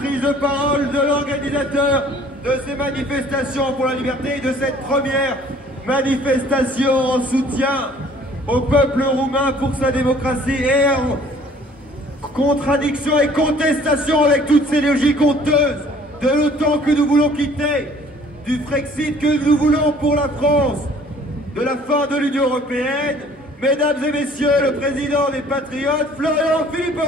prise de parole de l'organisateur de ces manifestations pour la liberté et de cette première manifestation en soutien au peuple roumain pour sa démocratie et en contradiction et contestation avec toutes ces logiques honteuses de l'OTAN que nous voulons quitter, du Frexit que nous voulons pour la France, de la fin de l'Union européenne. Mesdames et messieurs, le président des Patriotes, Florian Philippot.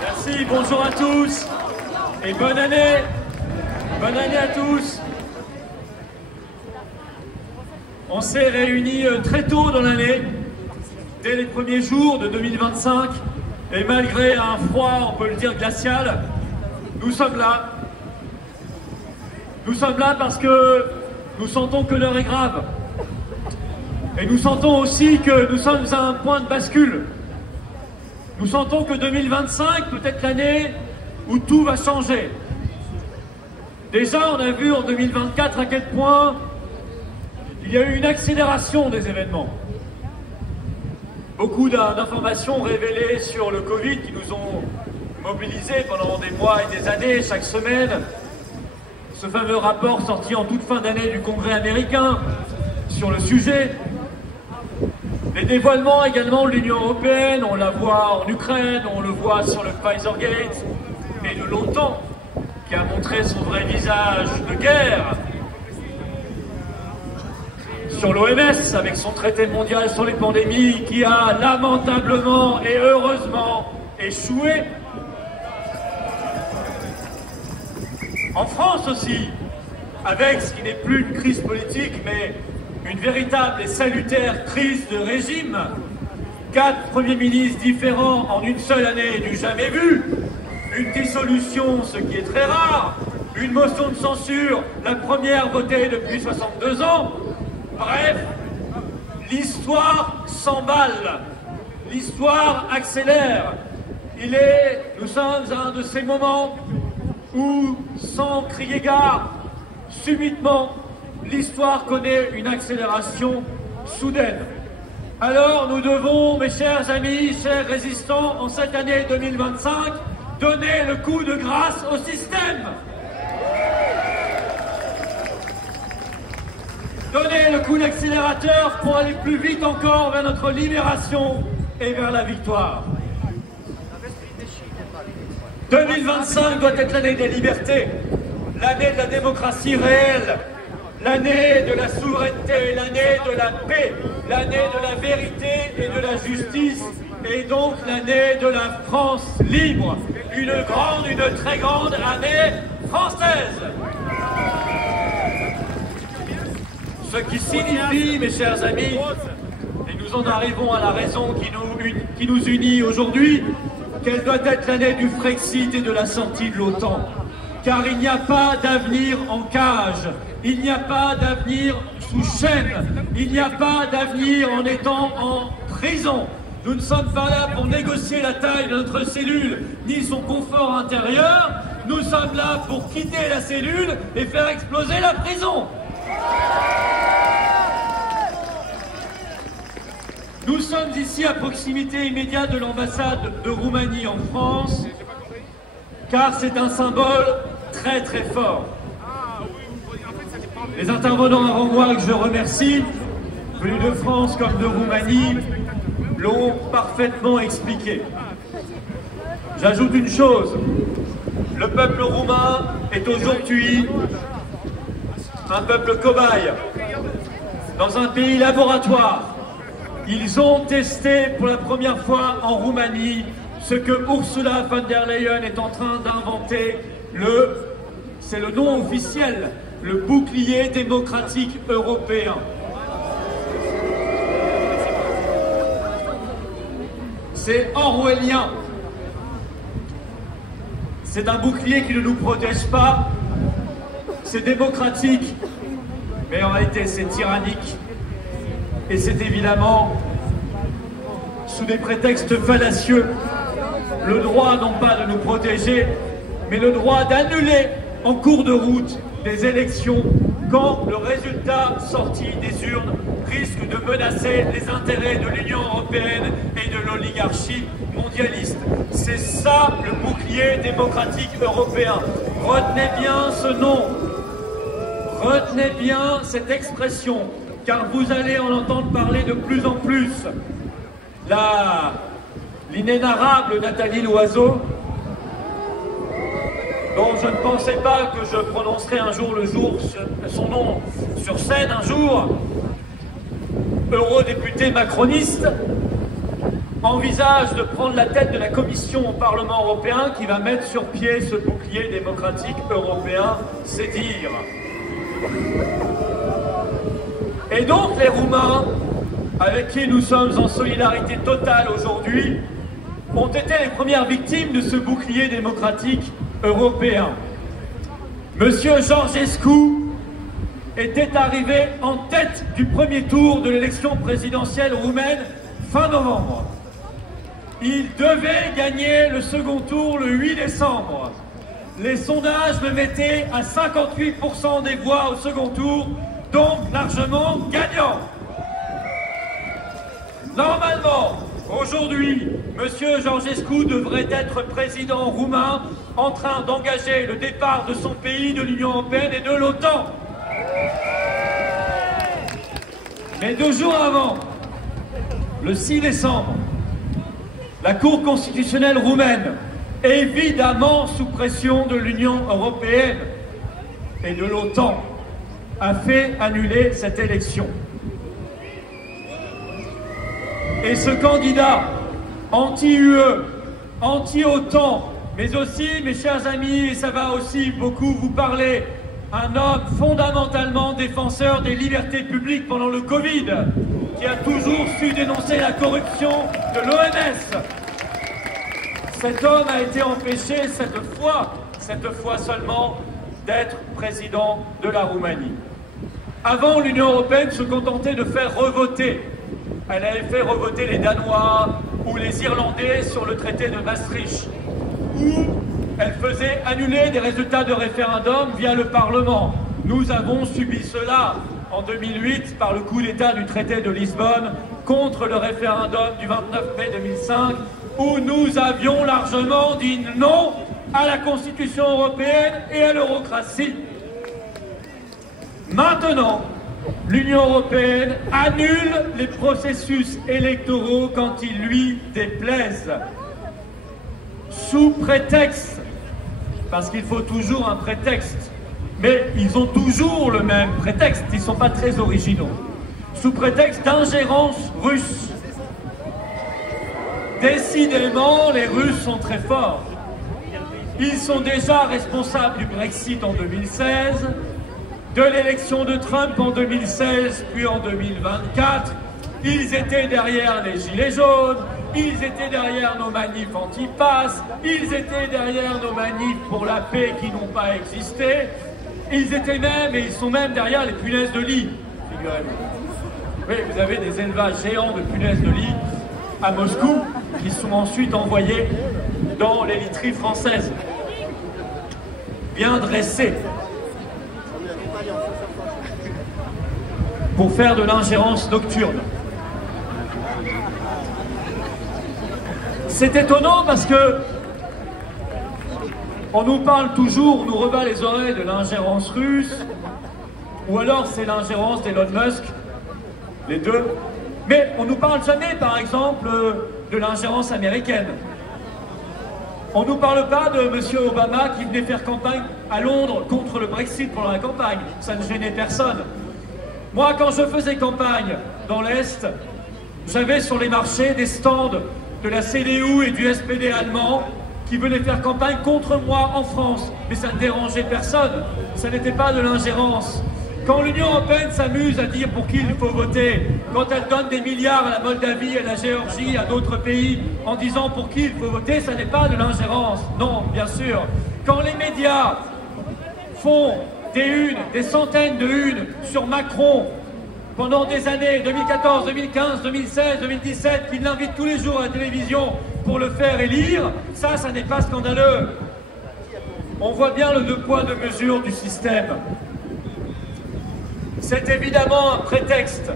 Merci, bonjour à tous et bonne année. Bonne année à tous. On s'est réunis très tôt dans l'année, dès les premiers jours de 2025, et malgré un froid, on peut le dire, glacial, nous sommes là. Nous sommes là parce que nous sentons que l'heure est grave. Et nous sentons aussi que nous sommes à un point de bascule. Nous sentons que 2025 peut être l'année où tout va changer. Déjà, on a vu en 2024 à quel point il y a eu une accélération des événements. Beaucoup d'informations révélées sur le Covid qui nous ont mobilisés pendant des mois et des années, chaque semaine. Ce fameux rapport sorti en toute fin d'année du Congrès américain sur le sujet. Les dévoilements également de l'Union européenne, on la voit en Ukraine, on le voit sur le Pfizergate, et de l'OTAN qui a montré son vrai visage de guerre. Sur l'OMS, avec son traité mondial sur les pandémies, qui a lamentablement et heureusement échoué. En France aussi, avec ce qui n'est plus une crise politique, mais une véritable et salutaire crise de régime. 4 premiers ministres différents en une seule année, du jamais vu. Une dissolution, ce qui est très rare. Une motion de censure, la première votée depuis 62 ans. Bref, l'histoire s'emballe, l'histoire accélère. Nous sommes à un de ces moments où, sans crier gare, subitement, l'histoire connaît une accélération soudaine. Alors nous devons, mes chers amis, chers résistants, en cette année 2025, donner le coup de grâce au système. Donner le coup d'accélérateur pour aller plus vite encore vers notre libération et vers la victoire. 2025 doit être l'année des libertés, l'année de la démocratie réelle, l'année de la souveraineté, l'année de la paix, l'année de la vérité et de la justice, et donc l'année de la France libre. Une très grande année française. Ce qui signifie, mes chers amis, et nous en arrivons à la raison qui nous unit aujourd'hui, qu'elle doit être l'année du Frexit et de la sortie de l'OTAN. Car il n'y a pas d'avenir en cage, il n'y a pas d'avenir sous chaîne, il n'y a pas d'avenir en étant en prison. Nous ne sommes pas là pour négocier la taille de notre cellule, ni son confort intérieur. Nous sommes là pour quitter la cellule et faire exploser la prison. Nous sommes ici à proximité immédiate de l'ambassade de Roumanie en France, car c'est un symbole très très fort. Les intervenants avant moi, que je remercie, venus de France comme de Roumanie, l'ont parfaitement expliqué. J'ajoute une chose, le peuple roumain est aujourd'hui un peuple cobaye, dans un pays laboratoire. Ils ont testé pour la première fois en Roumanie ce que Ursula von der Leyen est en train d'inventer, c'est le nom officiel, le bouclier démocratique européen. C'est orwellien. C'est un bouclier qui ne nous protège pas, c'est démocratique, mais en réalité c'est tyrannique. Et c'est évidemment, sous des prétextes fallacieux, le droit non pas de nous protéger, mais le droit d'annuler en cours de route des élections quand le résultat sorti des urnes risque de menacer les intérêts de l'Union européenne et de l'oligarchie mondialiste. C'est ça le bouclier démocratique européen. Retenez bien ce nom, retenez bien cette expression, car vous allez en entendre parler de plus en plus. L'inénarrable Nathalie Loiseau, dont je ne pensais pas que je prononcerais un jour son nom sur scène un jour, eurodéputé macroniste, envisage de prendre la tête de la commission au Parlement européen qui va mettre sur pied ce bouclier démocratique européen, c'est dire. Et donc les Roumains, avec qui nous sommes en solidarité totale aujourd'hui, ont été les premières victimes de ce bouclier démocratique européen. Monsieur Georgescu était arrivé en tête du premier tour de l'élection présidentielle roumaine fin novembre. Il devait gagner le second tour le 8 décembre. Les sondages le mettaient à 58% des voix au second tour, donc largement gagnant. Normalement, aujourd'hui, M. Georgescu devrait être président roumain en train d'engager le départ de son pays de l'Union européenne et de l'OTAN. Mais 2 jours avant, le 6 décembre, la Cour constitutionnelle roumaine, évidemment sous pression de l'Union européenne et de l'OTAN, a fait annuler cette élection. Et ce candidat anti-UE, anti-OTAN, mais aussi, mes chers amis, et ça va aussi beaucoup vous parler, un homme fondamentalement défenseur des libertés publiques pendant le Covid, qui a toujours su dénoncer la corruption de l'OMS. Cet homme a été empêché cette fois seulement, d'être président de la Roumanie. Avant, l'Union européenne se contentait de faire revoter. Elle avait fait revoter les Danois ou les Irlandais sur le traité de Maastricht, où elle faisait annuler des résultats de référendum via le Parlement. Nous avons subi cela en 2008 par le coup d'État du traité de Lisbonne contre le référendum du 29 mai 2005, où nous avions largement dit non à la Constitution européenne et à l'eurocratie. Maintenant, l'Union européenne annule les processus électoraux quand ils lui déplaisent. Sous prétexte, parce qu'il faut toujours un prétexte, mais ils ont toujours le même prétexte, ils ne sont pas très originaux. Sous prétexte d'ingérence russe. Décidément, les Russes sont très forts. Ils sont déjà responsables du Brexit en 2016, de l'élection de Trump en 2016, puis en 2024. Ils étaient derrière les Gilets jaunes, ils étaient derrière nos manifs anti-pass, ils étaient derrière nos manifs pour la paix qui n'ont pas existé. Ils étaient même, et ils sont même derrière les punaises de lit, figurez-vous. Oui, vous avez des élevages géants de punaises de lit à Moscou qui sont ensuite envoyés dans les literies françaises, bien dressées, pour faire de l'ingérence nocturne. C'est étonnant parce que on nous parle toujours, on nous rebat les oreilles de l'ingérence russe, ou alors c'est l'ingérence d'Elon Musk, les deux. Mais on ne nous parle jamais, par exemple, de l'ingérence américaine. On ne nous parle pas de M. Obama qui venait faire campagne à Londres contre le Brexit pendant la campagne. Ça ne gênait personne. Moi, quand je faisais campagne dans l'Est, j'avais sur les marchés des stands de la CDU et du SPD allemand qui venaient faire campagne contre moi en France. Mais ça ne dérangeait personne. Ça n'était pas de l'ingérence. Quand l'Union européenne s'amuse à dire pour qui il faut voter, quand elle donne des milliards à la Moldavie, à la Géorgie, à d'autres pays, en disant pour qui il faut voter, ça n'est pas de l'ingérence. Non, bien sûr. Quand les médias font des unes, des centaines de unes sur Macron pendant des années, 2014, 2015, 2016, 2017, qu'ils l'invitent tous les jours à la télévision pour le faire élire, ça n'est pas scandaleux. On voit bien le deux poids, deux mesures du système. c'est évidemment un prétexte.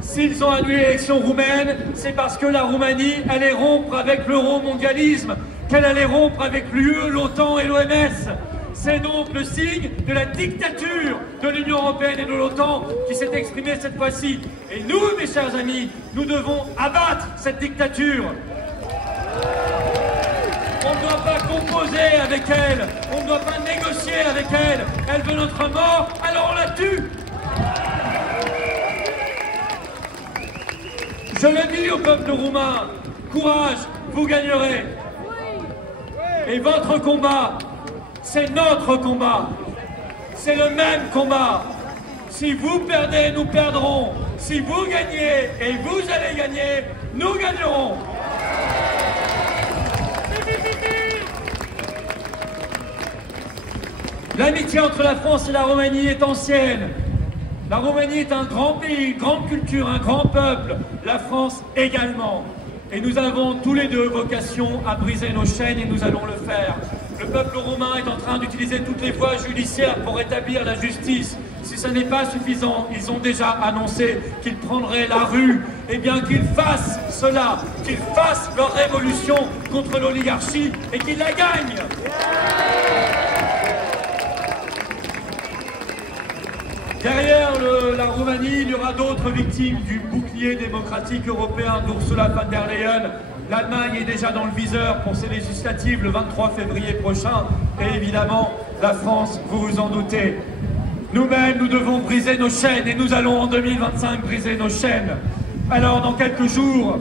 S'ils ont annulé l'élection roumaine, c'est parce que la Roumanie allait rompre avec l'euro-mondialisme, qu'elle allait rompre avec l'UE, l'OTAN et l'OMS. C'est donc le signe de la dictature de l'Union européenne et de l'OTAN qui s'est exprimé cette fois-ci. Et nous, mes chers amis, nous devons abattre cette dictature. On ne doit pas composer avec elle, on ne doit pas négocier avec elle. Elle veut notre mort, alors on la tue. Je le dis au peuple roumain, courage, vous gagnerez. Et votre combat, c'est notre combat. C'est le même combat. Si vous perdez, nous perdrons. Si vous gagnez et vous allez gagner, nous gagnerons. L'amitié entre la France et la Roumanie est ancienne. La Roumanie est un grand pays, une grande culture, un grand peuple. La France également. Et nous avons tous les deux vocation à briser nos chaînes et nous allons le faire. Le peuple roumain est en train d'utiliser toutes les voies judiciaires pour rétablir la justice. Si ce n'est pas suffisant, ils ont déjà annoncé qu'ils prendraient la rue. Eh bien qu'ils fassent cela, qu'ils fassent leur révolution contre l'oligarchie et qu'ils la gagnent. Derrière la Roumanie, il y aura d'autres victimes du bouclier démocratique européen d'Ursula von der Leyen. L'Allemagne est déjà dans le viseur pour ses législatives le 23 février prochain. Et évidemment, la France, vous vous en doutez. Nous-mêmes, nous devons briser nos chaînes et nous allons en 2025 briser nos chaînes. Alors, dans quelques jours,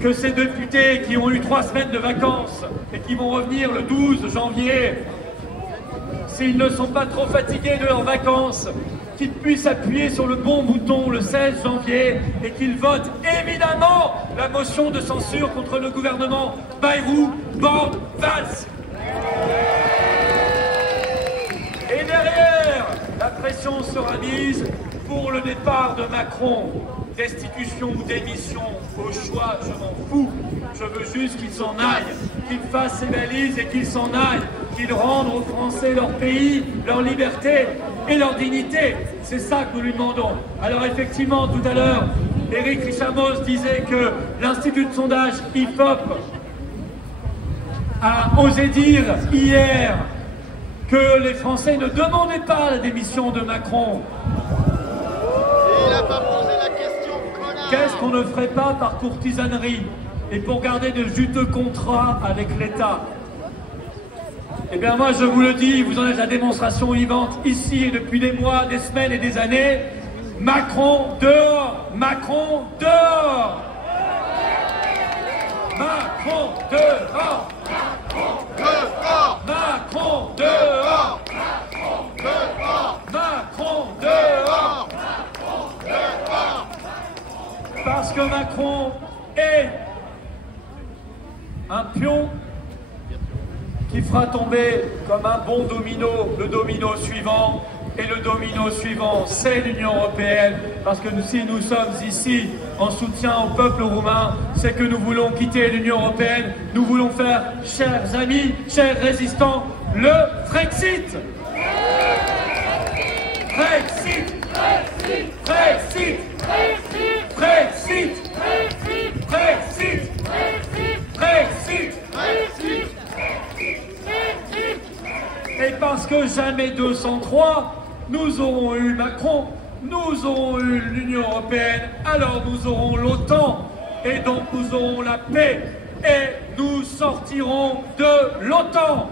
que ces députés qui ont eu 3 semaines de vacances et qui vont revenir le 12 janvier, s'ils ne sont pas trop fatigués de leurs vacances, qu'ils puissent appuyer sur le bon bouton le 16 janvier et qu'ils votent évidemment la motion de censure contre le gouvernement Bayrou, Borne, Valls. Et derrière, la pression sera mise pour le départ de Macron. Destitution ou démission, au choix, je m'en fous. Je veux juste qu'il s'en aille, qu'il fasse ses valises et qu'il s'en aille, qu'il rende aux Français leur pays, leur liberté et leur dignité. C'est ça que nous lui demandons. Alors effectivement, tout à l'heure, Éric Richamos disait que l'Institut de sondage IFOP a osé dire hier que les Français ne demandaient pas la démission de Macron. Il n'a pas posé la question, connard. Qu'est-ce qu'on ne ferait pas par courtisanerie et pour garder de juteux contrats avec l'État? Eh bien moi je vous le dis, vous en êtes la démonstration vivante ici et depuis des mois, des semaines et des années. Macron dehors! Macron dehors! Macron dehors! Dehors, Macron dehors! dehors, Macron dehors! dehors. Parce que Macron est un pion qui fera tomber comme un bon domino le domino suivant. Et le domino suivant, c'est l'Union européenne. Parce que si nous sommes ici en soutien au peuple roumain, c'est que nous voulons quitter l'Union européenne. Nous voulons faire, chers amis, chers résistants, le Frexit. Frexit. Frexit. Frexit. Frexit. Frexit. Frexit. Et parce que jamais 203, nous aurons eu Macron, nous aurons eu l'Union européenne, alors nous aurons l'OTAN, et donc nous aurons la paix, et nous sortirons de l'OTAN.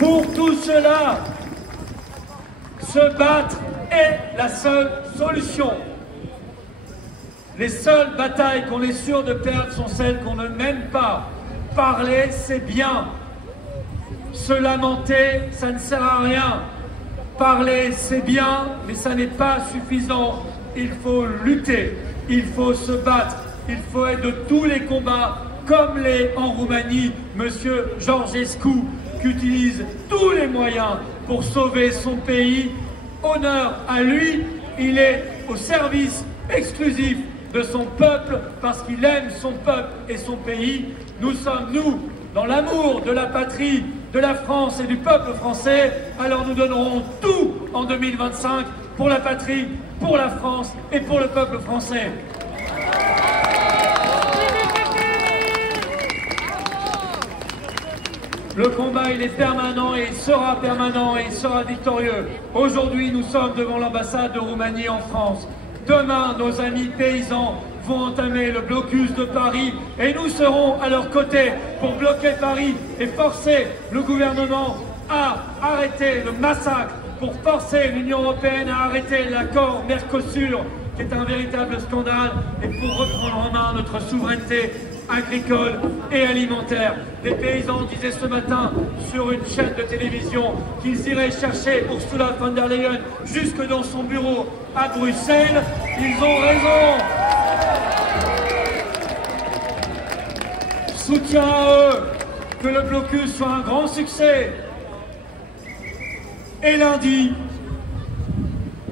Pour tout cela, se battre est la seule solution. Les seules batailles qu'on est sûr de perdre sont celles qu'on ne mène pas. Parler, c'est bien. Se lamenter, ça ne sert à rien. Parler, c'est bien, mais ça n'est pas suffisant. Il faut lutter, il faut se battre, il faut être de tous les combats, comme l'est en Roumanie Monsieur Georgescu, qui utilise tous les moyens pour sauver son pays. Honneur à lui, il est au service exclusif de son peuple, parce qu'il aime son peuple et son pays. Nous sommes, nous, dans l'amour de la patrie, de la France et du peuple français, alors nous donnerons tout en 2025 pour la patrie, pour la France et pour le peuple français. Le combat, il est permanent et il sera permanent et il sera victorieux. Aujourd'hui, nous sommes devant l'ambassade de Roumanie en France. Demain, nos amis paysans vont entamer le blocus de Paris et nous serons à leur côté pour bloquer Paris et forcer le gouvernement à arrêter le massacre, pour forcer l'Union européenne à arrêter l'accord Mercosur, qui est un véritable scandale, et pour reprendre en main notre souveraineté agricole et alimentaire. Les paysans disaient ce matin sur une chaîne de télévision qu'ils iraient chercher Ursula von der Leyen jusque dans son bureau à Bruxelles. Ils ont raison. Soutien à eux, que le blocus soit un grand succès. Et lundi,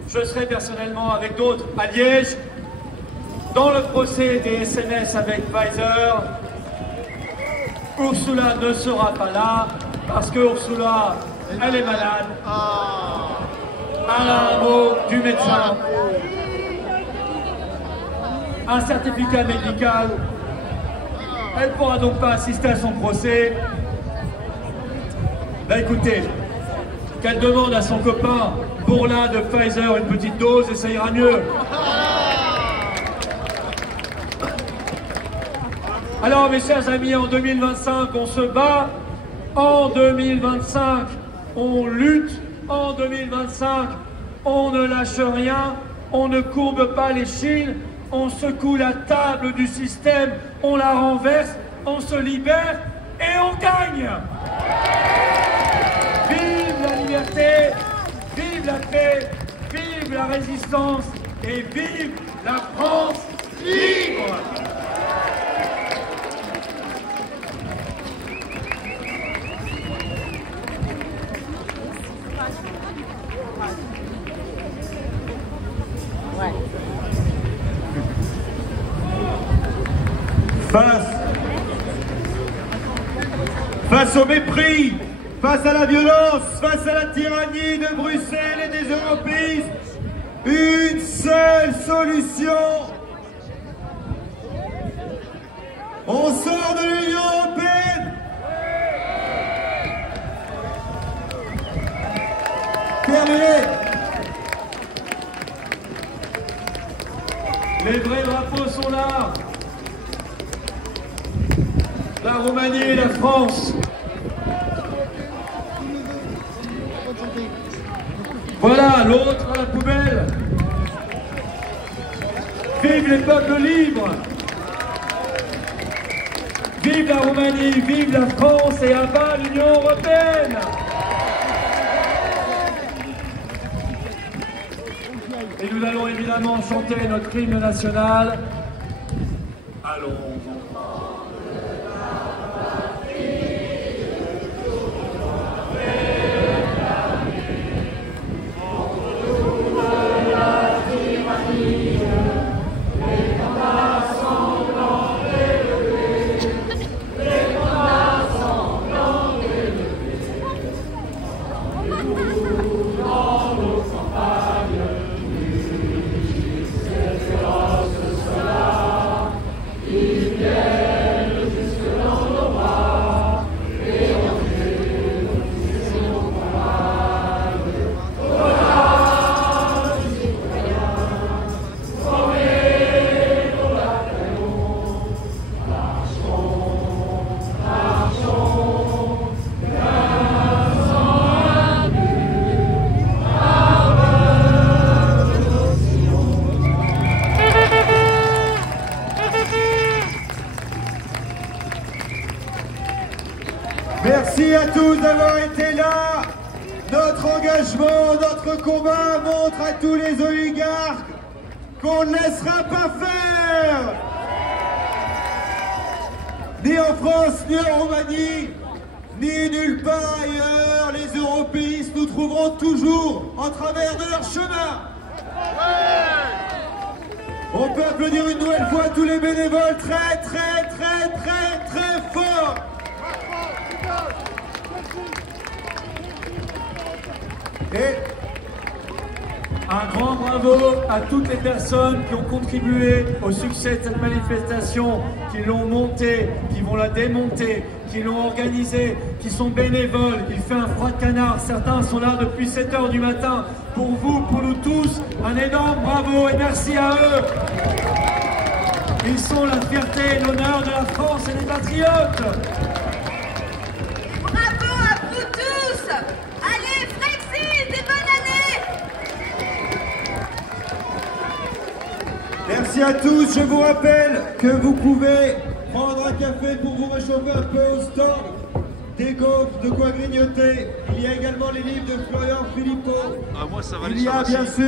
je serai personnellement avec d'autres à Liège dans le procès des SMS avec Pfizer. Ursula ne sera pas là parce que Ursula, elle est malade. Elle a un mot du médecin, un certificat médical. Elle ne pourra donc pas assister à son procès. Bah écoutez, qu'elle demande à son copain Bourlin de Pfizer une petite dose et ça ira mieux. Alors mes chers amis, en 2025, on se bat. En 2025, on lutte. En 2025, on ne lâche rien. On ne courbe pas les chines. On secoue la table du système. On la renverse. On se libère et on gagne. Vive la liberté, vive la paix, vive la résistance et vive la France libre! Face au mépris, face à la violence, face à la tyrannie de Bruxelles et des européistes, une seule solution. On sort de l'Union européenne. Terminé. Les vrais drapeaux sont là. La Roumanie et la France. Voilà, l'autre à la poubelle. Vive les peuples libres. Vive la Roumanie, vive la France et à bas l'Union européenne. Et nous allons évidemment chanter notre hymne national. Allons. Merci à tous d'avoir été là. Notre engagement, notre combat montre à tous les oligarques qu'on ne laissera pas faire. Ni en France, ni en Roumanie, ni nulle part ailleurs, les européistes nous trouveront toujours en travers de leur chemin. On peut applaudir une nouvelle fois tous les bénévoles très fort. Un grand bravo à toutes les personnes qui ont contribué au succès de cette manifestation, qui l'ont montée, qui vont la démonter, qui l'ont organisée, qui sont bénévoles. Il fait un froid de canard, certains sont là depuis 7 h du matin. Pour vous, pour nous tous, un énorme bravo et merci à eux. Ils sont la fierté et l'honneur de la France et des patriotes. Bravo à vous tous. Allez, Frexit, et bonne année. Merci à tous. Je vous rappelle que vous pouvez prendre un café pour vous réchauffer un peu au stand. Des gaufres, de quoi grignoter. Il y a également les livres de Florian Philippot. Ah, moi, ça va Il y a bien sûr